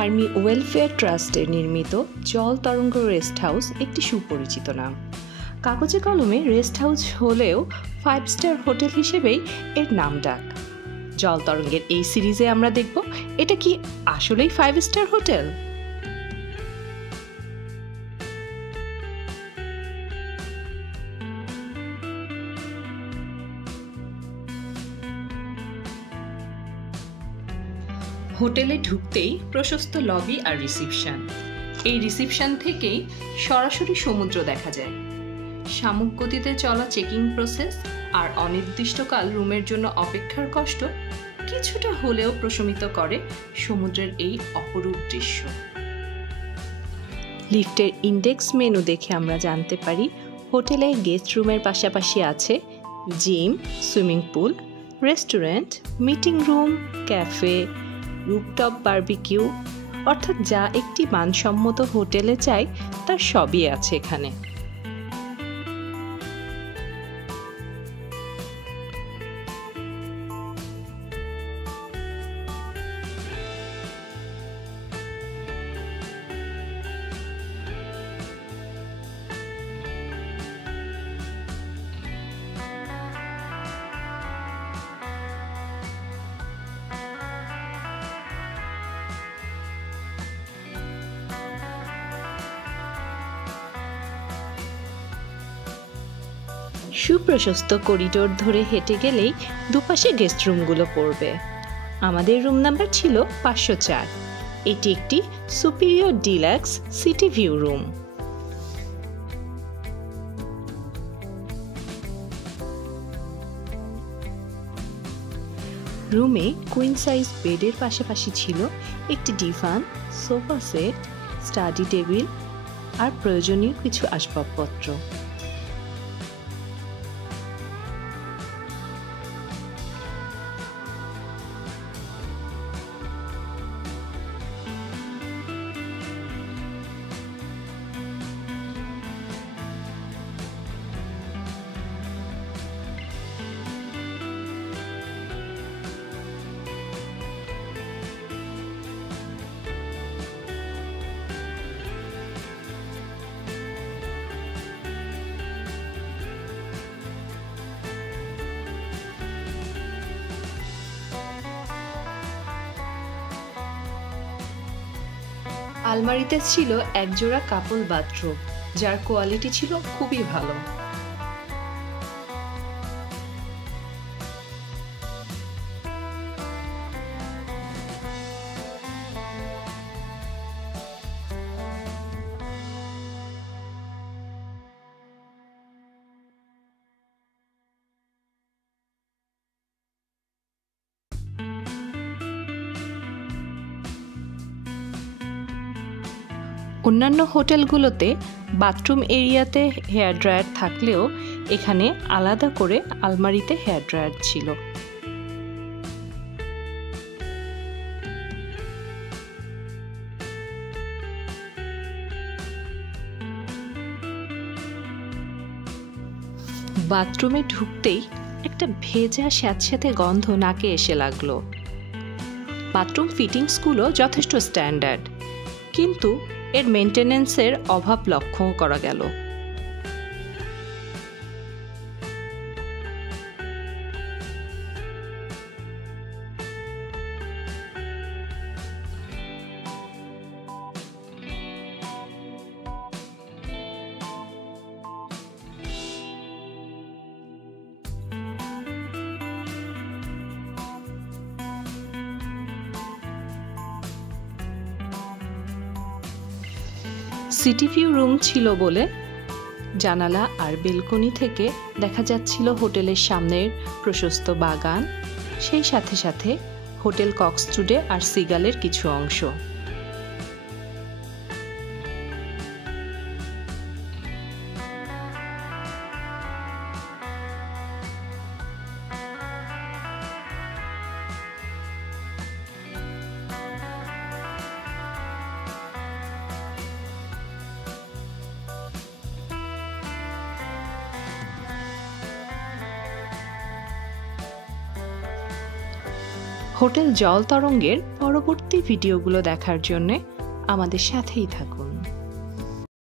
Army welfare ট্রাস্টের নির্মিত জল তরঙ্গ রেস্ট হাউস একটি সুপরিচিত নাম। কাগজে কলমে রেস্ট হাউস হলেও 5 স্টার হোটেল হিসেবেই এর নাম ডাক। জল তরঙ্গের এই সিরিজে আমরা দেখব এটা কি আসলেই 5 স্টার হোটেল। হোটেলে ঢুকতেই প্রশস্ত লবি আর রিসিপশন। এই রিসিপশন থেকেই সরাসরি সমুদ্র দেখা যায়। শামুক গতিতে চলা চেকিং প্রসেস আর অনির্দিষ্টকাল রুমের জন্য অপেক্ষার কষ্ট কিছুটা হলেও প্রশমিত করে সমুদ্রের এই অপরূপ দৃশ্য। লিফটের ইন্ডেক্স মেনু দেখে আমরা জানতে পারি হোটেলে গেস্ট রুমের পাশাপাশি আছে gym, swimming pool, restaurant, meeting room, cafe, rooftop barbecue, অর্থাৎ যা একটি মানসম্মত হোটেলে চাই তার সবই আছে এখানে। সুপ্রশস্ত করিডোর ধরে হেঁটে গেলেই দুপাশে গেস্ট রুমগুলো পড়বে। আমাদের রুম নাম্বার ছিল 504। এটি একটি superior deluxe city view room. রুমে কুইন সাইজ বেডের পাশাপাশি ছিল একটি divan, sofa set, study table আর প্রয়োজনীয় কিছু আসবাবপত্র। আলমারিতে ছিল একজোড়া কাপল বাথরোব, যার কোয়ালিটি ছিল খুবই ভালো। অন্যান্য হোটেলগুলোতে বাথরুম এরিয়াতে হেয়ার ড্রায়ার থাকলেও এখানে আলাদা করে আলমারিতে হেয়ার ড্রায়ার ছিল। বাথরুমে ঢুকতেই একটা ভেজা স্যাঁতস্যাঁতে গন্ধ নাকে এসে লাগলো। বাথরুম ফিটিংসগুলো যথেষ্ট স্ট্যান্ডার্ড, কিন্তু এর মেইনটেনেন্সের অভাব লক্ষ্য করা গেল। সিটি ভিউ রুম ছিল বলে জানালা আর বেলকনি থেকে দেখা যাচ্ছিল হোটেলের সামনের প্রশস্ত বাগান, সেই সাথে সাথে হোটেল কক্সটুডে আর সিগালের কিছু অংশ। হোটেল জল তরঙ্গের পরবর্তী ভিডিওগুলো দেখার জন্য আমাদের সাথেই থাকুন।